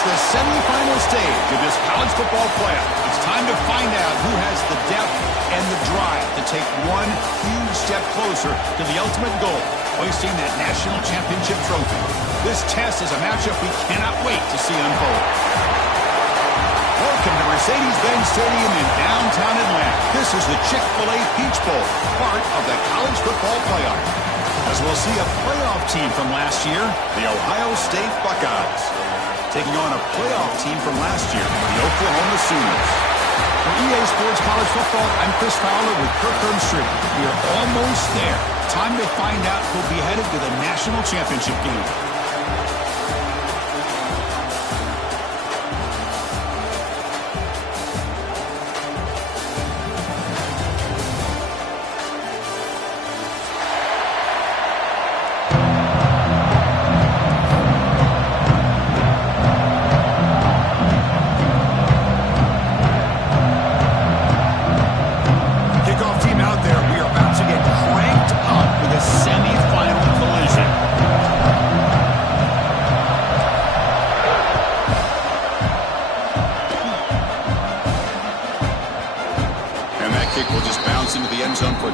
It's the semifinal stage of this college football playoff. It's time to find out who has the depth and the drive to take one huge step closer to the ultimate goal, hoisting that national championship trophy. This test is a matchup we cannot wait to see unfold. Welcome to Mercedes-Benz Stadium in downtown Atlanta. This is the Chick-fil-A Peach Bowl, part of the college football playoff. As we'll see a playoff team from last year, the Ohio State Buckeyes, taking on a playoff team from last year, the Oklahoma Sooners. For EA Sports College Football, I'm Chris Fowler with Kirk Herbstreit. We are almost there. Time to find out who'll be headed to the national championship game.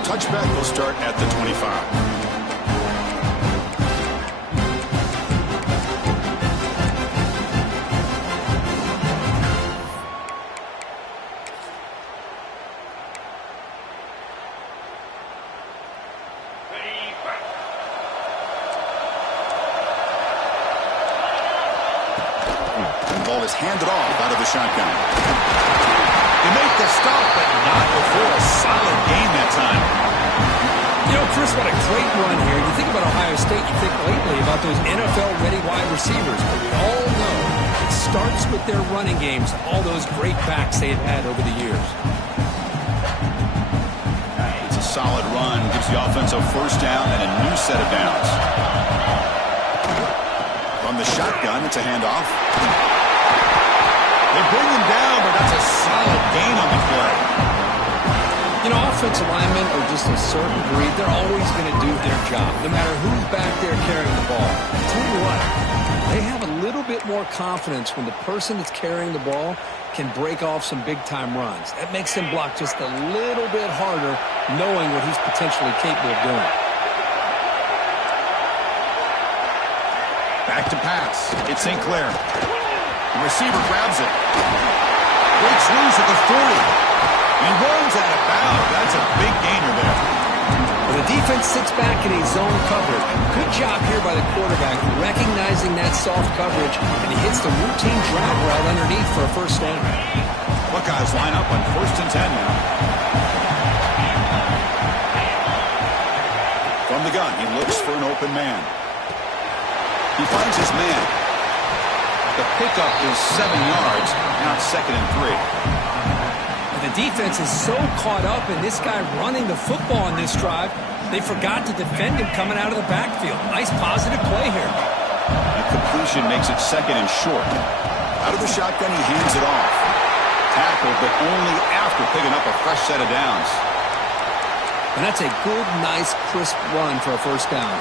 Touchback will start at the 25. The ball is handed off out of the shotgun. They make the stop, but not before a solid game that time. You know, Chris, what a great run here. You think about Ohio State, you think lately about those NFL-ready wide receivers. But we all know it starts with their running games, all those great backs they've had over the years. It's a solid run, gives the offense a first down and a new set of downs. From the shotgun, it's a handoff. They bring him down, but that's a solid gain on the play. You know, offensive linemen are just a certain breed. They're always going to do their job, no matter who's back there carrying the ball. I'll tell you what, they have a little bit more confidence when the person that's carrying the ball can break off some big-time runs. That makes him block just a little bit harder, knowing what he's potentially capable of doing. Back to pass. It's St. Clair. The receiver grabs it. Breaks loose at the 40. He runs out of bounds. That's a big gainer there. Well, the defense sits back in a zone coverage. Good job here by the quarterback, recognizing that soft coverage, and he hits the routine drag route underneath for a first down. Buckeyes line up on 1st and 10 now. From the gun, he looks for an open man. He finds his man. The pickup is 7 yards. Now it's 2nd and 3. The defense is so caught up in this guy running the football on this drive, they forgot to defend him coming out of the backfield. Nice positive play here. The completion makes it 2nd and short. Out of the shotgun, he hands it off. Tackled, but only after picking up a fresh set of downs. And that's a good, nice, crisp run for a first down.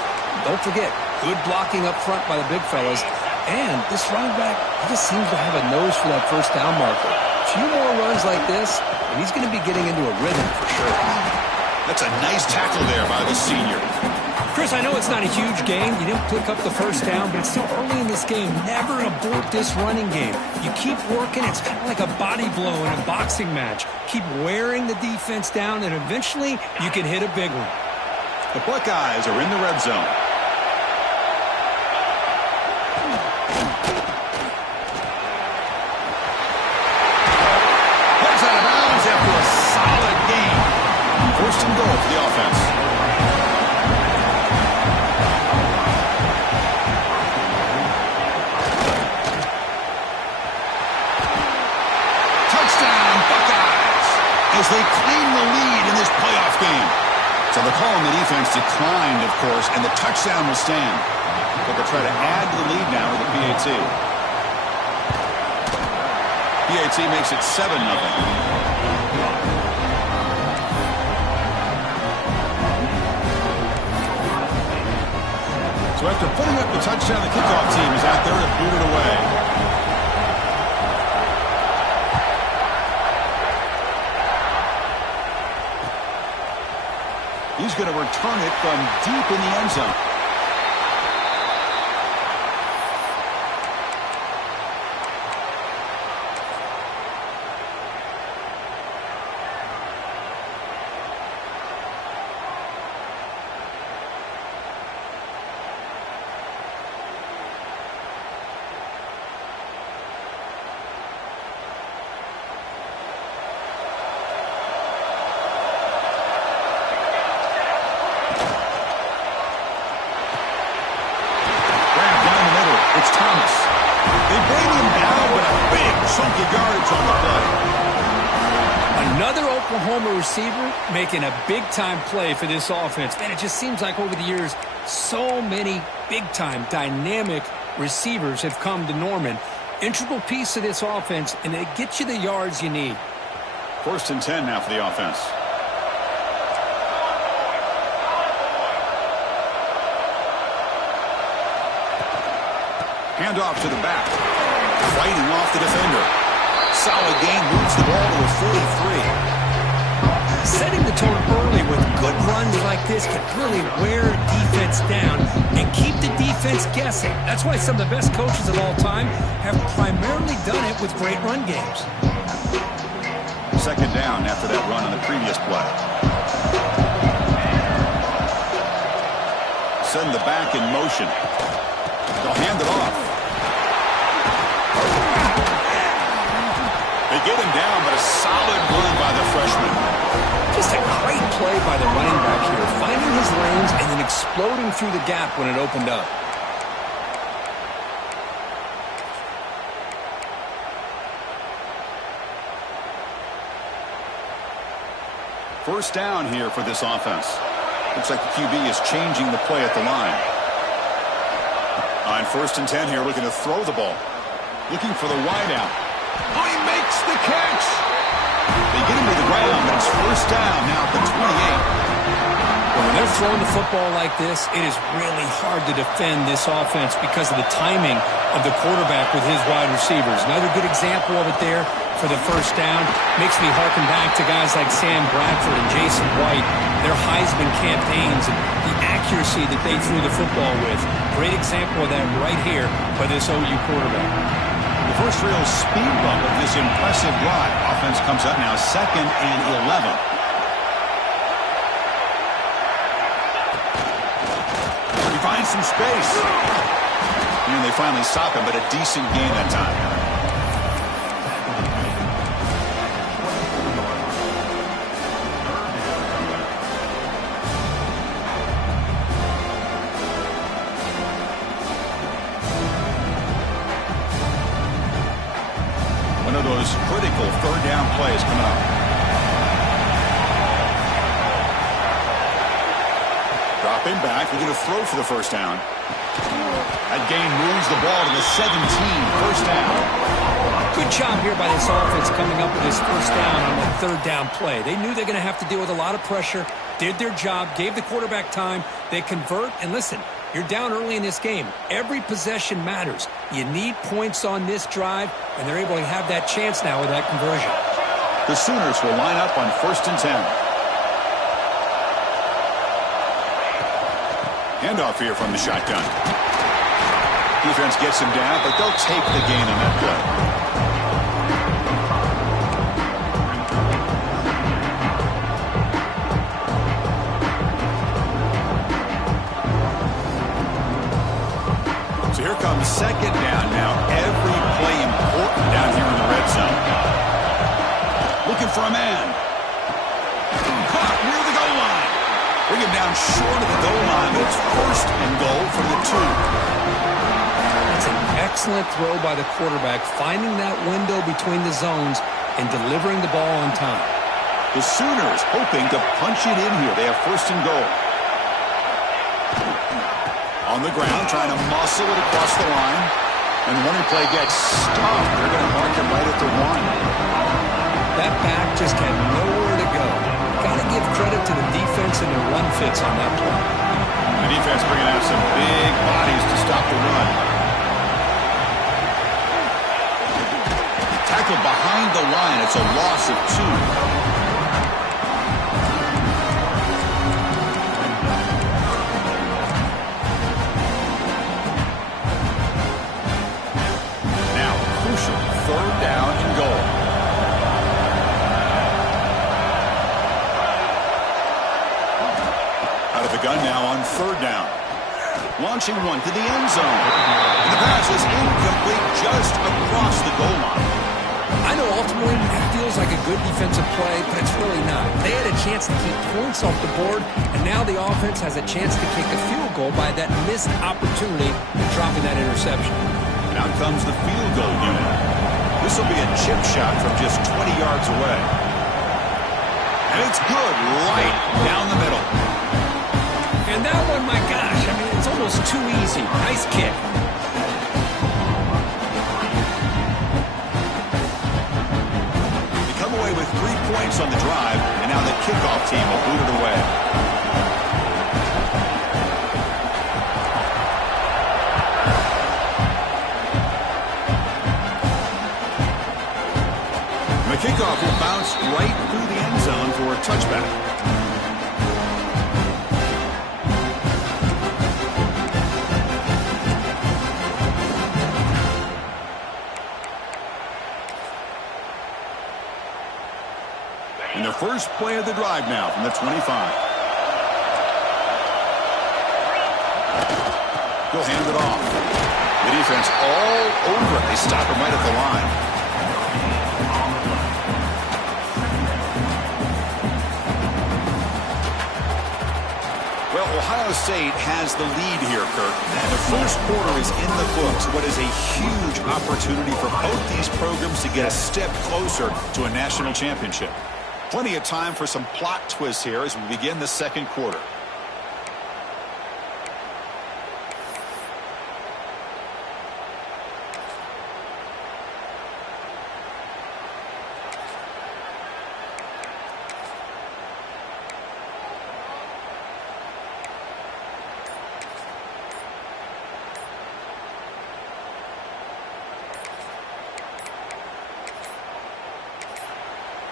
Don't forget, good blocking up front by the big fellas. And this running back, he just seems to have a nose for that first down marker. A few more runs like this, and he's going to be getting into a rhythm for sure. That's a nice tackle there by the senior. Chris, I know it's not a huge game. You didn't pick up the first down, but it's still early in this game. Never abort this running game. You keep working. It's kind of like a body blow in a boxing match. Keep wearing the defense down, and eventually you can hit a big one. The Buckeyes are in the red zone. After a solid game. 1st and goal for the offense. Touchdown, Buckeyes, as they claim the lead in this playoff game. So the call on the defense declined, of course, and the touchdown will stand. But they'll try to add to the lead now with the PAT. PAT makes it 7-0. So after putting up the touchdown, the kickoff team is out there to boot it away. going to return it from deep in the end zone. It's Thomas. They bring him down with a big chunk of yardage on the play. Another Oklahoma receiver making a big-time play for this offense. And it just seems like over the years, so many big-time, dynamic receivers have come to Norman. Integral piece of this offense, and it gets you the yards you need. 1st and 10 now for the offense. Handoff to the back. Fighting off the defender. Solid gain, moves the ball to a 43. Setting the tone early with good runs like this can really wear defense down and keep the defense guessing. That's why some of the best coaches of all time have primarily done it with great run games. 2nd down after that run on the previous play. Send the back in motion. They'll hand it off. They get him down, but a solid run by the freshman. Just a great play by the running back here, finding his lanes and then exploding through the gap when it opened up. First down here for this offense. Looks like the QB is changing the play at the line. On 1st and 10 here, looking to throw the ball. Looking for the wideout. Oh, he makes the catch. They get him to the ground, but it's 1st down now at the 28. When they're throwing the football like this, it is really hard to defend this offense because of the timing of the quarterback with his wide receivers. Another good example of it there for the 1st down. Makes me harken back to guys like Sam Bradford and Jason White, their Heisman campaigns and the accuracy that they threw the football with. Great example of that right here by this OU quarterback. The first real speed bump of this impressive drive. Offense comes up now 2nd and 11. He finds some space. And they finally stop him, but a decent gain that time. One of those critical 3rd down plays coming up. Dropping back. We're going to throw for the 1st down. That gain moves the ball to the 17. 1st down. Good job here by this offense coming up with this 1st down on that 3rd down play. They knew they're going to have to deal with a lot of pressure, did their job, gave the quarterback time. They convert, and listen, you're down early in this game. Every possession matters. You need points on this drive, and they're able to have that chance now with that conversion. The Sooners will line up on 1st and 10. Handoff here from the shotgun. Defense gets him down, but they'll take the gain on that play. So here comes 2nd down now. Every play important down here in the red zone. Looking for a man. Caught near the goal line. Bring him down short of the goal line, but it's 1st and goal from the 2. That's an excellent throw by the quarterback, finding that window between the zones and delivering the ball on time. The Sooners hoping to punch it in here. They have 1st and goal. On the ground, trying to muscle it across the line. And the running play gets stopped. They're going to mark him right at the 1. That back just had nowhere to go. Got to give credit to the defense and their run fits on that play. The defense bringing out some big bodies to stop the run. Tackled behind the line. It's a loss of 2. third down. Launching one to the end zone. And the pass is incomplete just across the goal line. I know ultimately that feels like a good defensive play, but it's really not. They had a chance to keep points off the board, and now the offense has a chance to kick a field goal by that missed opportunity of dropping that interception. And out comes the field goal unit. This will be a chip shot from just 20 yards away. And it's good right down the middle. And that one, my gosh, I mean, it's almost too easy. Nice kick. With 3 points on the drive, and now the kickoff team will boot it away. The kickoff will bounce right through the end zone for a touchback. And the first play of the drive now from the 25. He'll hand it off. The defense all over it. They stop him right at the line. Well, Ohio State has the lead here, Kirk. And the first quarter is in the books. What is a huge opportunity for both these programs to get a step closer to a national championship. Plenty of time for some plot twists here as we begin the second quarter.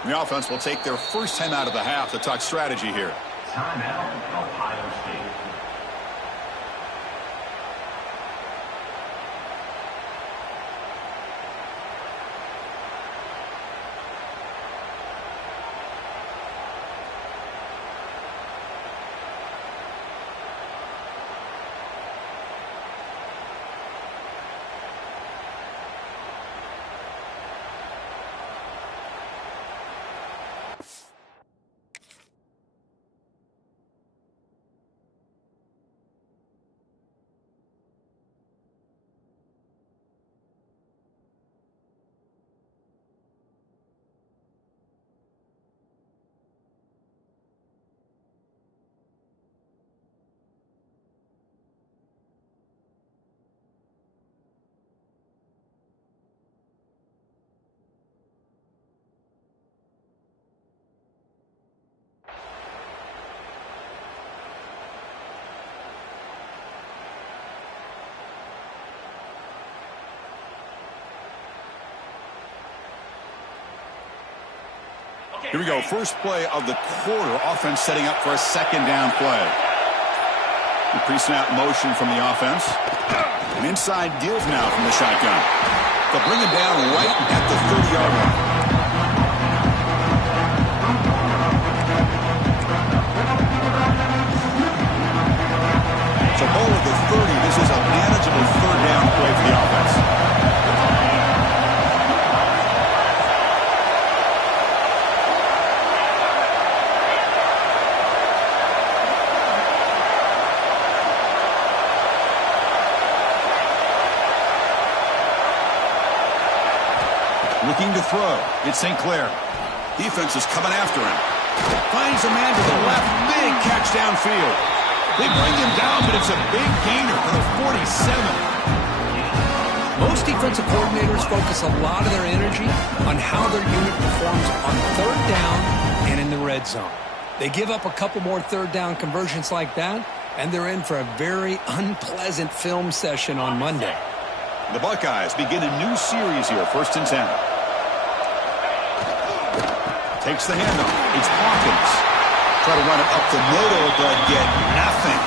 The offense will take their first time out of the half to talk strategy here. Timeout, Ohio State. Here we go. First play of the quarter. Offense setting up for a second down play. The pre-snap motion from the offense. An inside deals now from the shotgun. They'll bring him down right at the 30-yard line. So ball at the 30. This is a manageable third down play for the offense. Looking to throw. It's St. Clair. Defense is coming after him. Finds a man to the left. Big catch downfield. They bring him down, but it's a big gainer for the 47. Most defensive coordinators focus a lot of their energy on how their unit performs on third down and in the red zone. They give up a couple more third down conversions like that, and they're in for a very unpleasant film session on Monday. The Buckeyes begin a new series here, 1st and 10. Takes the handoff. It's Hawkins. Try to run it up the middle, but get nothing.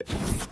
it.